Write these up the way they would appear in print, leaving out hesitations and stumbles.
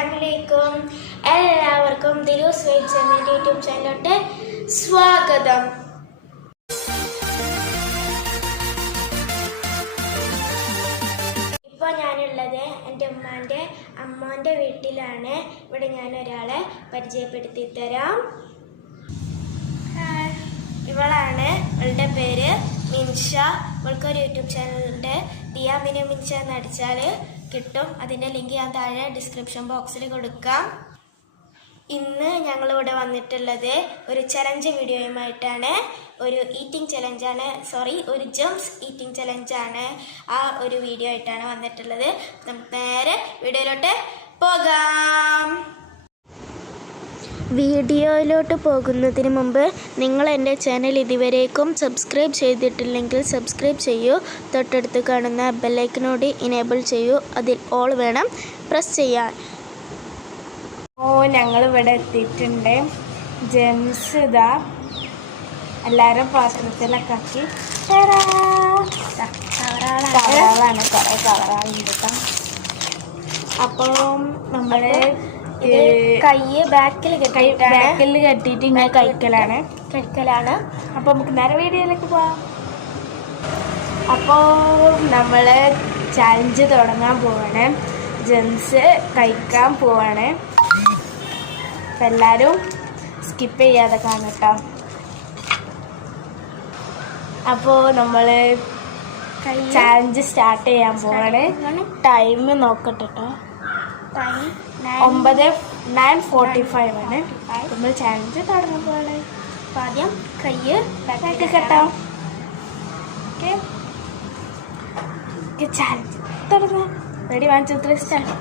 അസ്സലാമലൈക്കും. എല്ലാവർക്കും ദിലൂസ് വൈബ്സ് എന്ന യൂട്യൂബ് ചാനലിലോട്ട് സ്വാഗതം. ഇപ്പോൾ ഞാനുള്ളത് എൻ്റെ അമ്മോൻ്റെ വീട്ടിലാണ്. ഇവിടെ ഞാൻ ഒരാളെ പരിചയപ്പെടുത്തി തരാം. ഇവളാണ്, ഇവളുടെ പേര് മിൻഷ. ഇവൾക്കൊരു യൂട്യൂബ് ചാനലുണ്ട്, ദിയ മിനു മിൻഷ എന്ന് അടിച്ചാൽ കിട്ടും. അതിൻ്റെ ലിങ്ക് ഞാൻ താഴെ ഡിസ്ക്രിപ്ഷൻ ബോക്സിൽ കൊടുക്കാം. ഇന്ന് ഞങ്ങളിവിടെ വന്നിട്ടുള്ളത് ഒരു ചലഞ്ച് വീഡിയോയുമായിട്ടാണ്. ഒരു ഈറ്റിംഗ് ചലഞ്ചാണ്, ഒരു ജംപ്സ് ഈറ്റിംഗ് ചലഞ്ചാണ്. ആ ഒരു വീഡിയോ ആയിട്ടാണ് വന്നിട്ടുള്ളത്. നമുക്ക് നേരെ വീഡിയോയിലോട്ട് പോകാം. വീഡിയോയിലോട്ട് പോകുന്നതിന് മുമ്പ് നിങ്ങൾ എൻ്റെ ചാനൽ ഇതുവരേക്കും സബ്സ്ക്രൈബ് ചെയ്തിട്ടില്ലെങ്കിൽ സബ്സ്ക്രൈബ് ചെയ്യൂ. തൊട്ടടുത്ത് കാണുന്ന ബെല്ലൈക്കനോട് ഇനേബിൾ ചെയ്യൂ. അതിൽ ഓൾ വേണം പ്രസ് ചെയ്യാൻ. ഞങ്ങളിവിടെ എത്തിയിട്ടുണ്ട്. ജെംസ് ഇതാ എല്ലാവരും പാത്രത്തിലൊക്കെ ആക്കി കവറാളാണ്, കുറേ കവറാളുണ്ട് കേട്ടോ. അപ്പം നമ്മൾ ബാക്കിൽ കെട്ടിയിട്ട് ഇങ്ങനെ കഴിക്കലാണ്. അപ്പോൾ നമുക്ക് നേരെ വീഡിയോയിലേക്ക് പോവാം. അപ്പോൾ നമ്മൾ ചാലഞ്ച് തുടങ്ങാൻ പോവാണ്. ജെംസ് കഴിക്കാൻ പോവാണ്. അപ്പം എല്ലാവരും സ്കിപ്പ് ചെയ്യാതെ കാണട്ടോ. അപ്പോൾ നമ്മൾ ചാലഞ്ച് സ്റ്റാർട്ട് ചെയ്യാൻ പോവാണ്. ടൈം നോക്കട്ടെ കേട്ടോ. 9:45 ആണ്. നമ്മൾ ചാലഞ്ച് തുടങ്ങാൻ പോവാണ്. അപ്പം ആദ്യം ബാക്കി കെട്ടാം. ഓക്കെ, ചാലഞ്ച് തുടങ്ങാം. Ready, 1 2 3 start.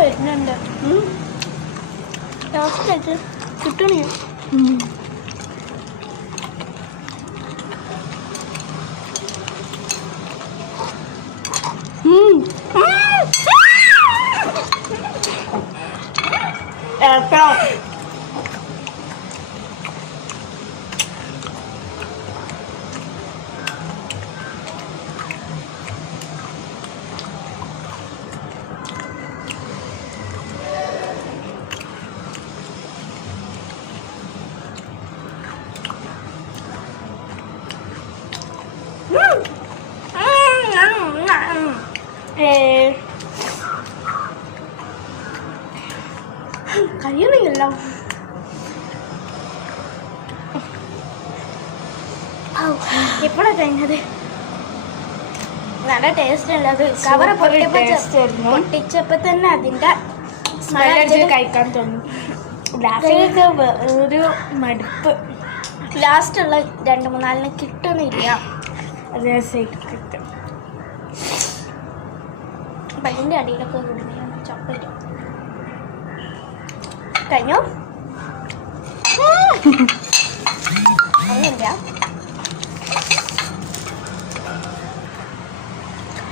വരുന്നുണ്ട് ലാസ്റ്റ് കിട്ടണേ. കഴിയുന്നില്ലല്ലോ. എപ്പോഴാണ് കഴിഞ്ഞത്? നല്ല ടേസ്റ്റ് ഉള്ളത്. കവർ പൊട്ടിച്ചപ്പോ തന്നെ അതിന്റെ സ്മെൽ കഴിക്കാൻ തോന്നും. ലാസ്റ്റ് ഒരു മടുപ്പ്. ലാസ്റ്റുള്ള 2 3 കിട്ടണില്ല. അതേ കിട്ടും. പല്ലിന്റെ അടിയിലൊക്കെ കുടുങ്ങിയ ചപ്പല്ല. കഴിഞ്ഞു. ഒന്നുമില്ല.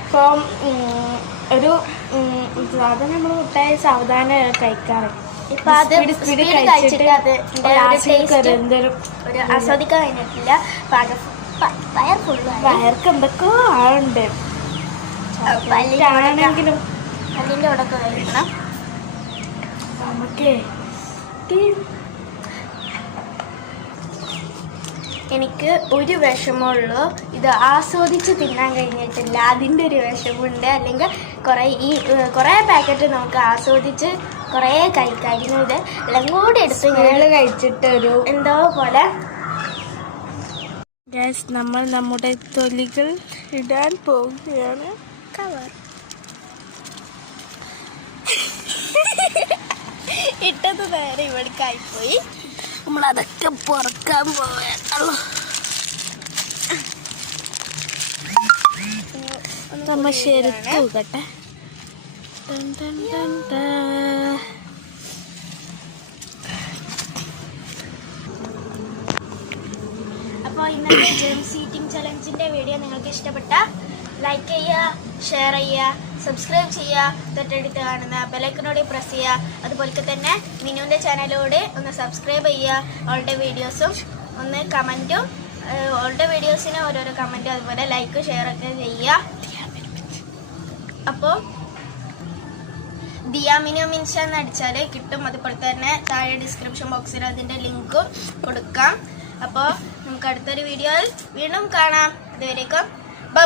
ഇപ്പം ഒരു സാധനം നമ്മൾ മുട്ടായി സാവധാനം കഴിക്കാറ്. ഇപ്പൊ അത് സ്പീഡ് കഴിച്ചിട്ട് അത് ഒരു ആസ്വദിക്കാൻ കഴിഞ്ഞിട്ടില്ല. വയർക്ക് എന്തൊക്കെയോ ആളുണ്ട്. ആണെങ്കിലും പല്ലിന്റെ അവിടെ ഒക്കെ കഴിക്കണം. നമുക്ക് എനിക്ക് ഒരു വിഷമമുള്ളൂ, ഇത് ആസ്വദിച്ച് തിന്നാൻ കഴിഞ്ഞിട്ടില്ല. അതിൻ്റെ ഒരു വിഷമമുണ്ട്. അല്ലെങ്കിൽ കുറേ പാക്കറ്റ് നമുക്ക് ആസ്വദിച്ച് കുറേ കഴിക്കായിരുന്നു. ഇത് എല്ലാം കൂടി എടുത്ത് കഴിച്ചിട്ട് ഒരു എന്തോ പോലെ ഗൈസ്, നമ്മൾ നമ്മുടെ തൊലികൾ ഇടാൻ പോവുകയാണ്. കവർ ഇട്ടത് നേരെ ഇവിടേക്കായിപ്പോയി. നമ്മളതൊക്കെ പൊറക്കാൻ പോവുകയാണല്ലോ. നമ്മ ശരിക്കും നോക്കട്ടെ. അപ്പോൾ ഇന്നത്തെ ജെംസ് ഈറ്റിംഗ് ചലഞ്ചിന്റെ വീഡിയോ നിങ്ങൾക്ക് ഇഷ്ടപ്പെട്ട ലൈക്ക് ചെയ്യുക, ഷെയർ ചെയ്യുക, സബ്സ്ക്രൈബ് ചെയ്യുക, തൊട്ടടുത്ത് കാണുന്ന ബെലൈക്കനോട് പ്രസ് ചെയ്യുക. അതുപോലെ തന്നെ മിനുവിൻ്റെ ചാനലോട് ഒന്ന് സബ്സ്ക്രൈബ് ചെയ്യുക. അവളുടെ വീഡിയോസും ഒന്ന് കമൻറ്റും, അവളുടെ വീഡിയോസിന് ഓരോരോ കമൻറ്റും അതുപോലെ ലൈക്ക് ഷെയറൊക്കെ ചെയ്യുക. അപ്പോൾ ദിയാമിനു മിൻഷ എന്ന് അടിച്ചാൽ കിട്ടും. അതുപോലെ തന്നെ താഴെ ഡിസ്ക്രിപ്ഷൻ ബോക്സിൽ അതിൻ്റെ ലിങ്കും കൊടുക്കാം. അപ്പോൾ നമുക്ക് അടുത്തൊരു വീഡിയോയിൽ വീണ്ടും കാണാം. അതുവരേക്കും ബൈ.